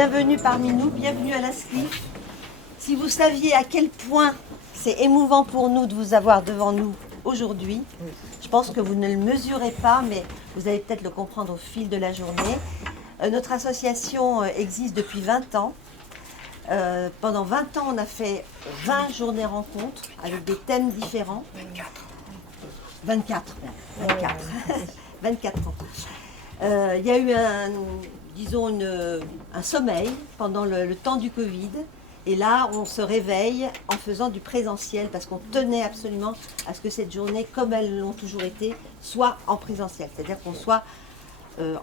bienvenue parmi nous, bienvenue à la SCLIF. Si vous saviez à quel point c'est émouvant pour nous de vous avoir devant nous aujourd'hui, je pense que vous ne le mesurez pas, mais vous allez peut-être le comprendre au fil de la journée. Notre association existe depuis 20 ans. Pendant 20 ans, on a fait 20 journées rencontres avec des thèmes différents. 24. 24 ans. Il y a eu un sommeil pendant le temps du Covid. Et là, on se réveille en faisant du présentiel parce qu'on tenait absolument à ce que cette journée, comme elles l'ont toujours été, soit en présentiel. C'est-à-dire qu'on soit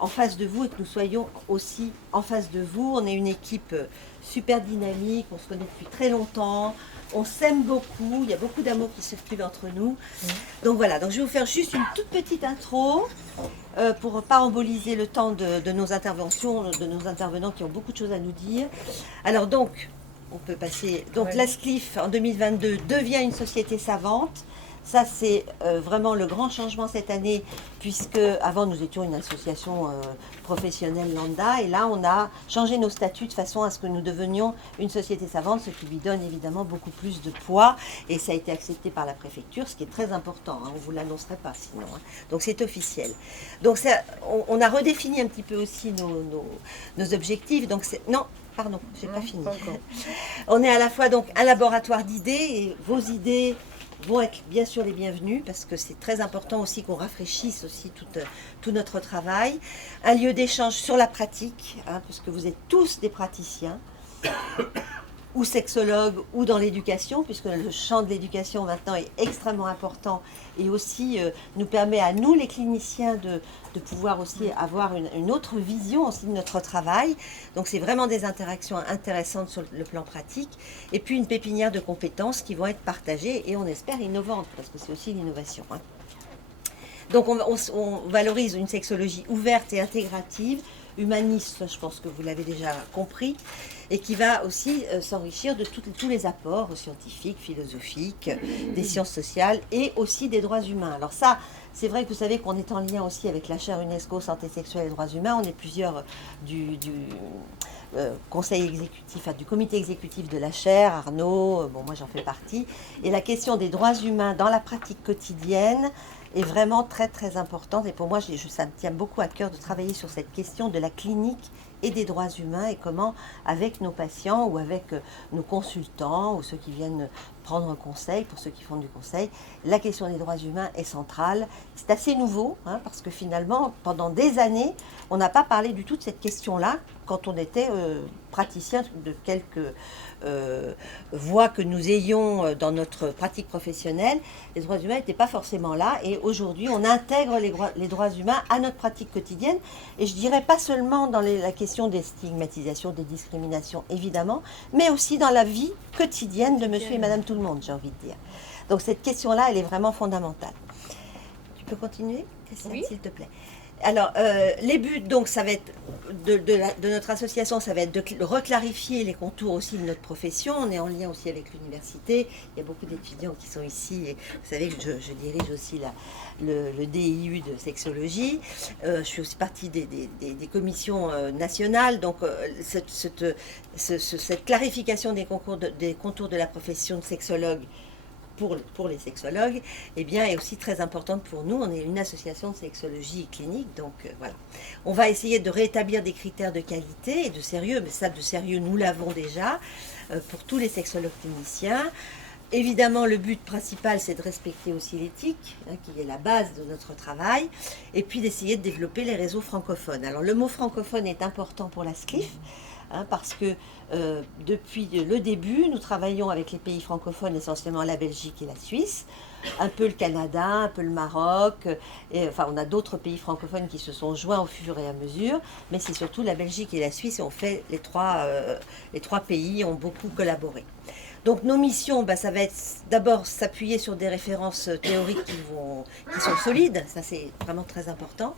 en face de vous et que nous soyons aussi en face de vous. On est une équipe super dynamique, on se connaît depuis très longtemps, on s'aime beaucoup, il y a beaucoup d'amour qui circule entre nous. Donc voilà, donc je vais vous faire juste une toute petite intro pour ne pas emboliser le temps de nos interventions, de nos intervenants qui ont beaucoup de choses à nous dire. Alors donc, on peut passer. Donc la SCLIF en 2022 devient une société savante. Ça, c'est vraiment le grand changement cette année, puisque avant nous étions une association professionnelle lambda, et là on a changé nos statuts de façon à ce que nous devenions une société savante, ce qui lui donne évidemment beaucoup plus de poids, et ça a été accepté par la préfecture, ce qui est très important, hein, on ne vous l'annoncerait pas sinon. Hein. Donc c'est officiel. Donc ça, on a redéfini un petit peu aussi nos objectifs. Donc non, pardon, j'ai pas fini. On est à la fois donc un laboratoire d'idées, et vos idées vont être bien sûr les bienvenus parce que c'est très important aussi qu'on rafraîchisse aussi tout notre travail. Un lieu d'échange sur la pratique, hein, puisque vous êtes tous des praticiens, ou sexologues, ou dans l'éducation, puisque le champ de l'éducation maintenant est extrêmement important et aussi nous permet à nous les cliniciens de pouvoir aussi avoir une autre vision aussi de notre travail. Donc c'est vraiment des interactions intéressantes sur le plan pratique. Et puis une pépinière de compétences qui vont être partagées et on espère innovantes, parce que c'est aussi l'innovation. Hein. Donc on valorise une sexologie ouverte et intégrative, humaniste, je pense que vous l'avez déjà compris, et qui va aussi s'enrichir de tous les apports scientifiques, philosophiques, des sciences sociales et aussi des droits humains. Alors ça, c'est vrai que vous savez qu'on est en lien aussi avec la chaire UNESCO Santé sexuelle et droits humains. On est plusieurs du conseil exécutif, du comité exécutif de la chaire, Arnaud, bon moi j'en fais partie. Et la question des droits humains dans la pratique quotidienne est vraiment très très importante. Et pour moi, ça me tient beaucoup à cœur de travailler sur cette question de la clinique et des droits humains et comment, avec nos patients ou avec nos consultants ou ceux qui viennent prendre un conseil, pour ceux qui font du conseil, la question des droits humains est centrale. C'est assez nouveau, hein, parce que finalement, pendant des années, on n'a pas parlé du tout de cette question-là quand on était praticien de quelques voies que nous ayons dans notre pratique professionnelle. Les droits humains n'étaient pas forcément là et aujourd'hui, on intègre les droits humains à notre pratique quotidienne et je dirais pas seulement dans la question des stigmatisations, des discriminations, évidemment, mais aussi dans la vie quotidienne de monsieur et madame tout le monde, j'ai envie de dire. Donc cette question-là, elle est vraiment fondamentale. Tu peux continuer, Christiane, oui, s'il te plaît. Alors, les buts, donc, ça va être de notre association, ça va être de reclarifier les contours aussi de notre profession. On est en lien aussi avec l'université. Il y a beaucoup d'étudiants qui sont ici. Et vous savez que je dirige aussi le DIU de sexologie. Je suis aussi partie des commissions nationales. Donc, cette clarification des contours de la profession de sexologue pour les sexologues, eh bien, est aussi très importante pour nous. On est une association de sexologie clinique, donc voilà. On va essayer de rétablir des critères de qualité et de sérieux, mais ça, de sérieux, nous l'avons déjà, pour tous les sexologues cliniciens. Évidemment, le but principal, c'est de respecter aussi l'éthique, hein, qui est la base de notre travail, et puis d'essayer de développer les réseaux francophones. Alors, le mot francophone est important pour la SCLIF, hein, parce que depuis le début, nous travaillons avec les pays francophones, essentiellement la Belgique et la Suisse, un peu le Canada, un peu le Maroc, et, enfin on a d'autres pays francophones qui se sont joints au fur et à mesure, mais c'est surtout la Belgique et la Suisse, et on fait les trois pays ont beaucoup collaboré. Donc nos missions, ça va être d'abord s'appuyer sur des références théoriques qui sont solides, ça c'est vraiment très important.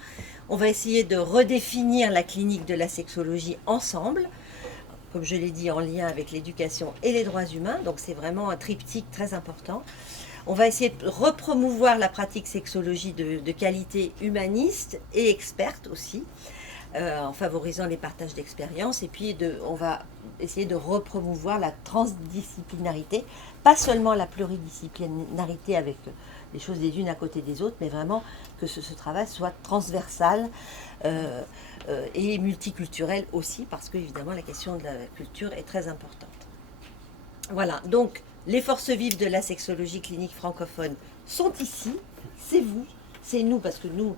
On va essayer de redéfinir la clinique de la sexologie ensemble, comme je l'ai dit, en lien avec l'éducation et les droits humains, donc c'est vraiment un triptyque très important. On va essayer de repromouvoir la pratique sexologie de qualité humaniste et experte aussi, en favorisant les partages d'expériences. Et puis, on va essayer de repromouvoir la transdisciplinarité, pas seulement la pluridisciplinarité avec les choses les unes à côté des autres, mais vraiment que ce travail soit transversal et multiculturel aussi, parce qu'évidemment, la question de la culture est très importante. Voilà, donc les forces vives de la sexologie clinique francophone sont ici, c'est vous, c'est nous, parce que nous,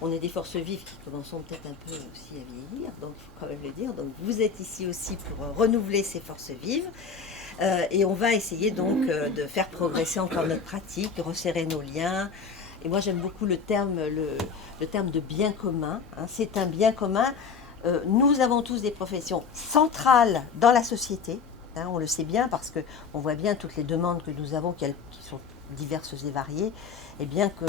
on est des forces vives qui commençons peut-être un peu aussi à vieillir, donc il faut quand même le dire. Donc vous êtes ici aussi pour renouveler ces forces vives. Et on va essayer donc de faire progresser encore notre pratique, de resserrer nos liens. Et moi j'aime beaucoup le terme de bien commun. Hein. C'est un bien commun. Nous avons tous des professions centrales dans la société. Hein, on le sait bien parce qu'on voit bien toutes les demandes que nous avons qui sont diverses et variées. Et bien que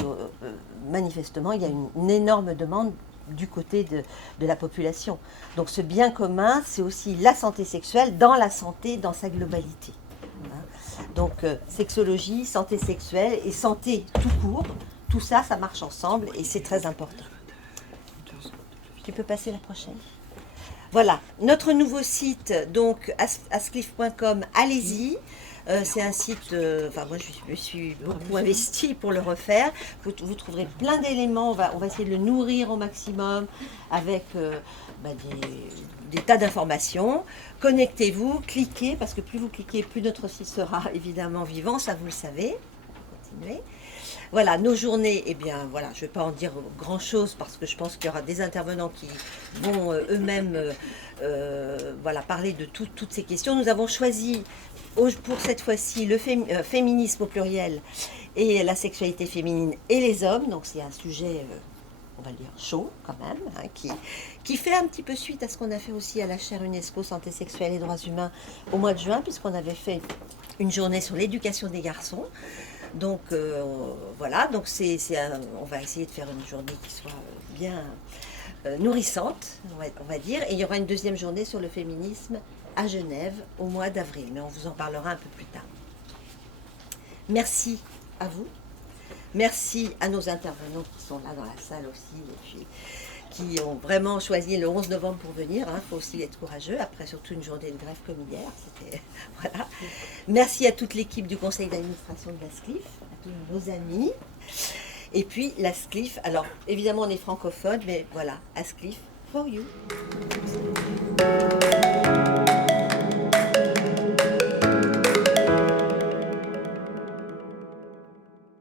manifestement il y a une énorme demande du côté de la population. Donc ce bien commun, c'est aussi la santé sexuelle dans la santé dans sa globalité. Hein. Donc sexologie, santé sexuelle et santé tout court, tout ça, ça marche ensemble et c'est très important. Tu peux passer la prochaine. Voilà, notre nouveau site, donc asclif.com, allez-y. C'est un site, moi je me suis beaucoup investie pour le refaire. Vous trouverez plein d'éléments, on va essayer de le nourrir au maximum avec des tas d'informations. Connectez-vous, cliquez, parce que plus vous cliquez, plus notre site sera évidemment vivant, ça vous le savez. Continuez. Voilà, nos journées, eh bien voilà, je ne vais pas en dire grand-chose parce que je pense qu'il y aura des intervenants qui vont eux-mêmes parler de toutes ces questions. Nous avons choisi pour cette fois-ci le féminisme au pluriel et la sexualité féminine et les hommes. Donc c'est un sujet, on va le dire, chaud quand même, hein, qui fait un petit peu suite à ce qu'on a fait aussi à la chaire UNESCO Santé sexuelle et droits humains au mois de juin, puisqu'on avait fait une journée sur l'éducation des garçons. Donc voilà, donc on va essayer de faire une journée qui soit bien nourrissante, on va dire. Et il y aura une deuxième journée sur le féminisme à Genève au mois d'avril, mais on vous en parlera un peu plus tard. Merci à vous, merci à nos intervenants qui sont là dans la salle aussi, et puis qui ont vraiment choisi le 11 novembre pour venir. Il faut aussi être courageux, après surtout une journée de grève comme hier. Voilà. Merci à toute l'équipe du conseil d'administration de l'Asclif, à tous nos amis. Et puis l'Asclif, alors évidemment on est francophone, mais voilà, Asclif for you.